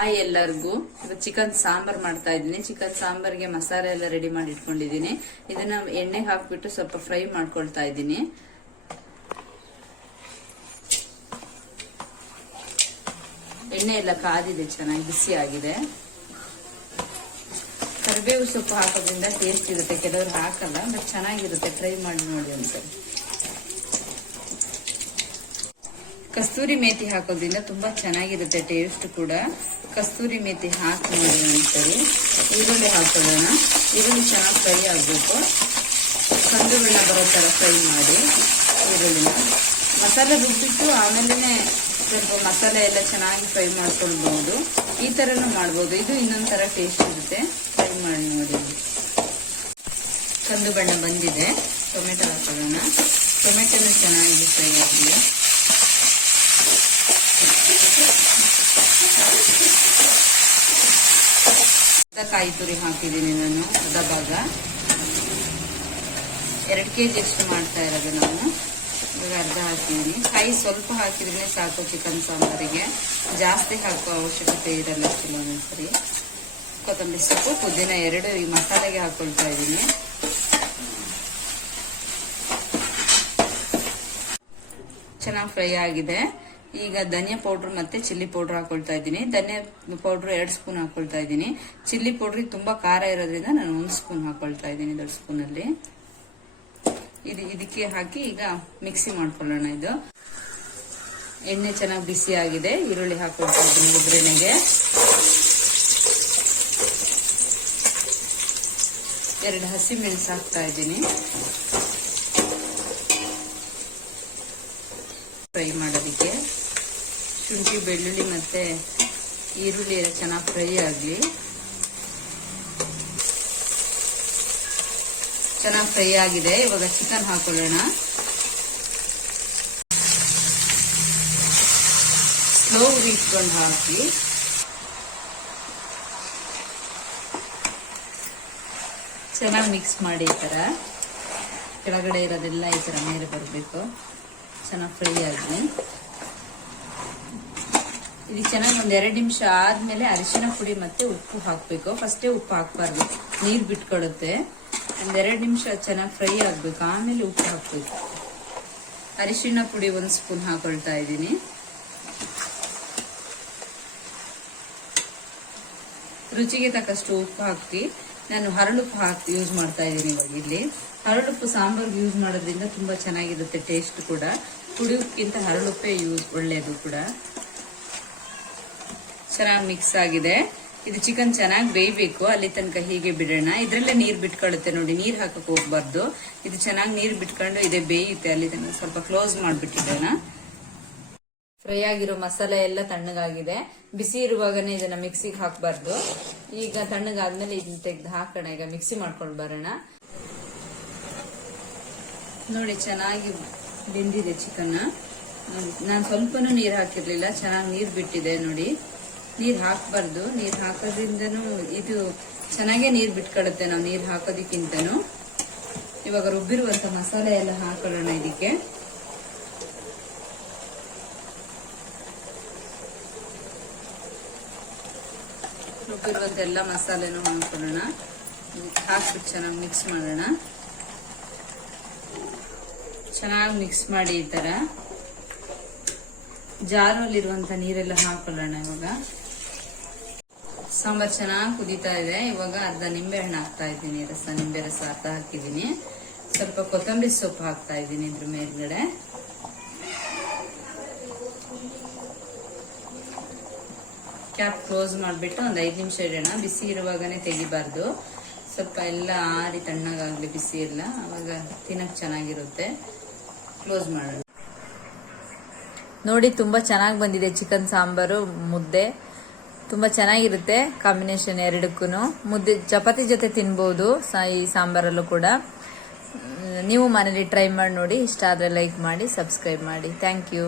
Hi ಎಲ್ಲರಿಗೂ. ಇವತ್ತು chicken sambar ಮಾಡ್ತಾ ಇದ್ದೀನಿ. ಚಿಕನ್ ಸಾಂಬಾರ್ಗೆ ಮಸಾಲೆ ಎಲ್ಲ ರೆಡಿ ಮಾಡಿ ಇಟ್ಕೊಂಡಿದ್ದೀನಿ. ಇದನ್ನ ಎಣ್ಣೆಗೆ ಹಾಕ್ಬಿಟ್ಟು ಸ್ವಲ್ಪ ಫ್ರೈ ಮಾಡ್ಕೊಳ್ತಾ ಇದ್ದೀನಿ. ಎಣ್ಣೆ ಎಲ್ಲ ಕಾದಿದೆ, ಚೆನ್ನಾಗಿ ಬಿಸಿ ಆಗಿದೆ. ಕರಿಬೇವು ಸೊಪ್ಪು ಹಾಕೋದ್ರಿಂದ ಟೇಸ್ಟ್ ಇರುತ್ತೆ, ಕೆಲವರು ಹಾಕಲ್ಲ, ಬಟ್ ಚೆನ್ನಾಗಿರುತ್ತೆ. ಟ್ರೈ ಮಾಡಿ ನೋಡಿ ಅಂತ. ಕಸ್ತೂರಿ ಮೇಥಿ ಹಾಕೋದ್ರಿಂದ ತುಂಬಾ ಚೆನ್ನಾಗಿರುತ್ತೆ ಟೇಸ್ಟ್ ಕೂಡ. ಕಸ್ತೂರಿ ಮೇಥಿ ಹಾಕಿ ನೋಡಿ ಒಂದ್ಸರಿ. ಈರುಳ್ಳಿ ಹಾಕೊಳ್ಳೋಣ. ಈರುಳ್ಳಿ ಚೆನ್ನಾಗಿ ಫ್ರೈ ಆಗಬೇಕು, ಕಂದು ಬಣ್ಣ ಬರೋ ಥರ ಫ್ರೈ ಮಾಡಿ ಈರುಳ್ಳಿನ. ಮಸಾಲೆ ರುಬ್ಬಿಟ್ಟು ಆಮೇಲೆ ಸ್ವಲ್ಪ ಮಸಾಲೆ ಎಲ್ಲ ಚೆನ್ನಾಗಿ ಫ್ರೈ ಮಾಡ್ಕೊಳ್ಬಹುದು. ಈ ಥರನೂ ಮಾಡ್ಬೋದು, ಇದು ಇನ್ನೊಂಥರ ಟೇಸ್ಟ್ ಇರುತ್ತೆ. ಫ್ರೈ ಮಾಡಿ ನೋಡಿ. ಕಂದು ಬಣ್ಣ ಬಂದಿದೆ. ಟೊಮೆಟೊ ಹಾಕೊಳ್ಳೋಣ. ಟೊಮೆಟೊನ ಚೆನ್ನಾಗಿ ಫ್ರೈ ಆಗಲಿ. ಕಾಯಿ ತುರಿ ಹಾಕಿದ್ದೀನಿ ನಾನು, ಅರ್ಧ ಭಾಗ. 2 kg ಅಷ್ಟು ಮಾಡ್ತಾ ಇರೋದು ನಾವು. ಇವಾಗ ಅರ್ಧ ಹಾಕಿದ್ದೀನಿ. ಕಾಯಿ ಸ್ವಲ್ಪ ಹಾಕಿದ್ರೆ ಸಾಕು ಚಿಕನ್ ಸಾಂಬಾರಿಗೆ, ಜಾಸ್ತಿ ಹಾಕೋ ಅವಶ್ಯಕತೆ ಇರಲ್ಲ. ಒಂದೊಂದ್ಸರಿ ಕೊತ್ತಂಬರಿ ಸೊಪ್ಪು, ಪುದೀನ 2 ಈ ಮಸಾಲೆಗೆ ಹಾಕೊಳ್ತಾ ಇದ್ದೀನಿ. ಚೆನ್ನಾಗಿ ಫ್ರೈ ಆಗಿದೆ. ಈಗ ಧನಿಯಾ ಪೌಡರ್ ಮತ್ತೆ ಚಿಲ್ಲಿ ಪೌಡರ್ ಹಾಕೊಳ್ತಾ ಇದ್ದೀನಿ. ಧನಿಯಾ ಪೌಡರ್ 2 ಸ್ಪೂನ್ ಹಾಕೊಳ್ತಾ ಇದ್ದೀನಿ. ಚಿಲ್ಲಿ ಪೌಡರ್ ತುಂಬಾ ಖಾರ ಇರೋದ್ರಿಂದ ನಾನು 1 ಸ್ಪೂನ್ ಹಾಕೊಳ್ತಾ ಇದ್ದೀನಿ, 2 ಸ್ಪೂನ್ ಅಲ್ಲಿ. ಇದಕ್ಕೆ ಹಾಕಿ ಈಗ ಮಿಕ್ಸಿ ಮಾಡ್ಕೊಳ್ಳೋಣ. ಇದು ಎಣ್ಣೆ ಚೆನ್ನಾಗಿ ಬಿಸಿ ಆಗಿದೆ. ಈರುಳ್ಳಿ ಹಾಕೊಳ್ತಾ ಇದ್ದೀನಿ ಒಗ್ಗರಣೆಗೆ. 2 ಹಸಿ ಮೆಣಸು ಹಾಕ್ತಾ ಇದ್ದೀನಿ ಫ್ರೈ ಮಾಡೋದಕ್ಕೆ. ಶುಂಠಿ, ಬೆಳ್ಳುಳ್ಳಿ ಮತ್ತೆ ಈರುಳ್ಳಿ ಎಲ್ಲ ಚೆನ್ನಾಗಿ ಫ್ರೈ ಆಗಲಿ. ಚೆನ್ನಾಗಿ ಫ್ರೈ ಆಗಿದೆ. ಇವಾಗ ಚಿಕನ್ ಹಾಕೊಳ್ಳೋಣ. ಸ್ಲೋ ಇಟ್ಕೊಂಡು ಹಾಕಿ ಚೆನ್ನಾಗಿ ಮಿಕ್ಸ್ ಮಾಡಿ. ಈ ತರ ಕೆಳಗಡೆ ಇರೋದೆಲ್ಲ ಈ ತರ ಮೇಲೆ ಬರಬೇಕು. ಚೆನ್ನಾಗಿ ಫ್ರೈ ಆಗಲಿ. ಇದು ಚೆನ್ನಾಗಿ 1-2 ನಿಮಿಷ ಆದ್ಮೇಲೆ ಅರಿಶಿನ ಪುಡಿ ಮತ್ತೆ ಉಪ್ಪು ಹಾಕ್ಬೇಕು. ಫಸ್ಟೇ ಉಪ್ಪು ಹಾಕ್ಬಾರ್ದು, ನೀರು ಬಿಟ್ಕೊಡುತ್ತೆ. 1-2 ನಿಮಿಷ ಚೆನ್ನಾಗಿ ಫ್ರೈ ಆಗ್ಬೇಕು, ಆಮೇಲೆ ಉಪ್ಪು ಹಾಕ್ಬೇಕು. ಅರಿಶಿನ ಪುಡಿ 1 ಸ್ಪೂನ್ ಹಾಕೊಳ್ತಾ ಇದ್ದೀನಿ. ರುಚಿಗೆ ತಕ್ಕಷ್ಟು ಉಪ್ಪು ಹಾಕಿ. ನಾನು ಹರಳುಪ್ಪು ಯೂಸ್ ಮಾಡ್ತಾ ಇದ್ದೀನಿ ಇವಾಗ. ಇಲ್ಲಿ ಹರಳುಪ್ಪು ಸಾಂಬಾರ್ಗೆ ಯೂಸ್ ಮಾಡೋದ್ರಿಂದ ತುಂಬಾ ಚೆನ್ನಾಗಿರುತ್ತೆ ಟೇಸ್ಟ್ ಕೂಡ. ಪುಡಿ ಉಪ್ಪಿಗಿಂತ ಹರಳುಪ್ಪೇ ಒಳ್ಳೇದು ಕೂಡ. ಚೆನ್ನಾಗಿ ಮಿಕ್ಸ್ ಆಗಿದೆ. ಇದು ಚಿಕನ್ ಚೆನ್ನಾಗಿ ಬೇಯಬೇಕು, ಅಲ್ಲಿ ತನಕ ಹೀಗೆ ಬಿಡೋಣ. ಇದ್ರಲ್ಲೇ ನೀರು ಬಿಟ್ಕೊಳ್ಳುತ್ತೆ ನೋಡಿ, ನೀರು ಹಾಕಕ್ ಹೋಗ್ಬಾರ್ದು. ಇದು ಚೆನ್ನಾಗಿ ನೀರು ಬಿಟ್ಕೊಂಡು ಇದೇ ಬೇಯುತ್ತೆ, ಅಲ್ಲಿ ತನಕ ಸ್ವಲ್ಪ ಕ್ಲೋಸ್ ಮಾಡಿಬಿಟ್ಟಿಡೋಣ. ಫ್ರೈ ಆಗಿರೋ ಮಸಾಲೆ ಎಲ್ಲ ತಣ್ಣಗಾಗಿದೆ. ಬಿಸಿ ಇರುವಾಗನೇ ಇದನ್ನ ಮಿಕ್ಸಿಗೆ ಹಾಕಬಾರ್ದು. ಈಗ ತಣ್ಣಗಾದ್ಮೇಲೆ ಇದನ್ನ ತೆಗೆದು ಹಾಕೋಣ. ಈಗ ಮಿಕ್ಸಿ ಮಾಡ್ಕೊಂಡು ಬರೋಣ. ನೋಡಿ ಚೆನ್ನಾಗಿ ಬೆಂದಿದೆ ಚಿಕನ್. ನಾನು ಸ್ವಲ್ಪನೂ ನೀರು ಹಾಕಿರ್ಲಿಲ್ಲ, ಚೆನ್ನಾಗಿ ನೀರು ಬಿಟ್ಟಿದೆ ನೋಡಿ. ನೀರು ಹಾಕಬಾರ್ದು, ನೀರು ಹಾಕೋದ್ರಿಂದನೂ ಇದು ಚೆನ್ನಾಗೇ ನೀರು ಬಿಟ್ಕೊಳುತ್ತೆ ನಾವು ನೀರು ಹಾಕೋದಕ್ಕಿಂತನೂ. ಇವಾಗ ರುಬ್ಬಿರುವಂತ ಮಸಾಲೆ ಎಲ್ಲ ಹಾಕೊಳ್ಳೋಣ ಇದಕ್ಕೆ. ರುಬ್ಬಿರುವಂತ ಎಲ್ಲ ಮಸಾಲೆನೂ ಹಾಕೊಳ್ಳೋಣ. ಹಾಕ್ಬಿಟ್ಟು ಚೆನ್ನಾಗಿ ಮಿಕ್ಸ್ ಮಾಡೋಣ. ಚೆನ್ನಾಗಿ ಮಿಕ್ಸ್ ಮಾಡಿ. ಈ ತರ ಜಾರಲ್ಲಿರುವಂತ ನೀರೆಲ್ಲ ಹಾಕೊಳ್ಳೋಣ. ಇವಾಗ ಸಾಂಬಾರ್ ಚೆನ್ನಾಗಿ ಕುದೀತಾ ಇದೆ. ಇವಾಗ ಅರ್ಧ ನಿಂಬೆ ಹಣ್ಣು ಹಾಕ್ತಾ ಇದ್ದೀನಿ, ನಿಂಬೆ ರಸ ಅರ್ಧ ಹಾಕಿದ್ದೀನಿ. ಸ್ವಲ್ಪ ಕೊತ್ತಂಬರಿ ಸೊಪ್ಪು ಹಾಕ್ತಾ ಇದ್ದೀನಿ ಇದ್ರ ಮೇಲ್ಗಡೆ. ಕ್ಯಾಪ್ ಕ್ಲೋಸ್ ಮಾಡಿಬಿಟ್ಟು 1 5 ನಿಮಿಷ ಇಡೋಣ. ಬಿಸಿ ಇರುವಾಗನೇ ತೆಗಿಬಾರ್ದು, ಸ್ವಲ್ಪ ಎಲ್ಲ ಆರಿ ತಣ್ಣಗಾಗ್ಲಿ ಬಿಸಿ ಎಲ್ಲ, ಅವಾಗ ತಿನ್ನಕ್ ಚೆನ್ನಾಗಿರುತ್ತೆ. ಕ್ಲೋಸ್ ಮಾಡೋಣ. ನೋಡಿ ತುಂಬಾ ಚೆನ್ನಾಗಿ ಬಂದಿದೆ ಚಿಕನ್ ಸಾಂಬಾರು. ಮುದ್ದೆ ತುಂಬಾ ಚೆನ್ನಾಗಿರುತ್ತೆ ಕಾಂಬಿನೇಷನ್ ಎರಡಕ್ಕೂ. ಮುದ್ದೆ ಚಪಾತಿ ಜೊತೆ ತಿನ್ಬಹುದು ಈ ಸಾಂಬಾರಲ್ಲೂ ಕೂಡ. ನೀವು ಮನೇಲಿ ಟ್ರೈ ಮಾಡಿ ನೋಡಿ. ಇಷ್ಟ ಆದ್ರೆ ಲೈಕ್ ಮಾಡಿ, ಸಬ್ಸ್ಕ್ರೈಬ್ ಮಾಡಿ. Thank you.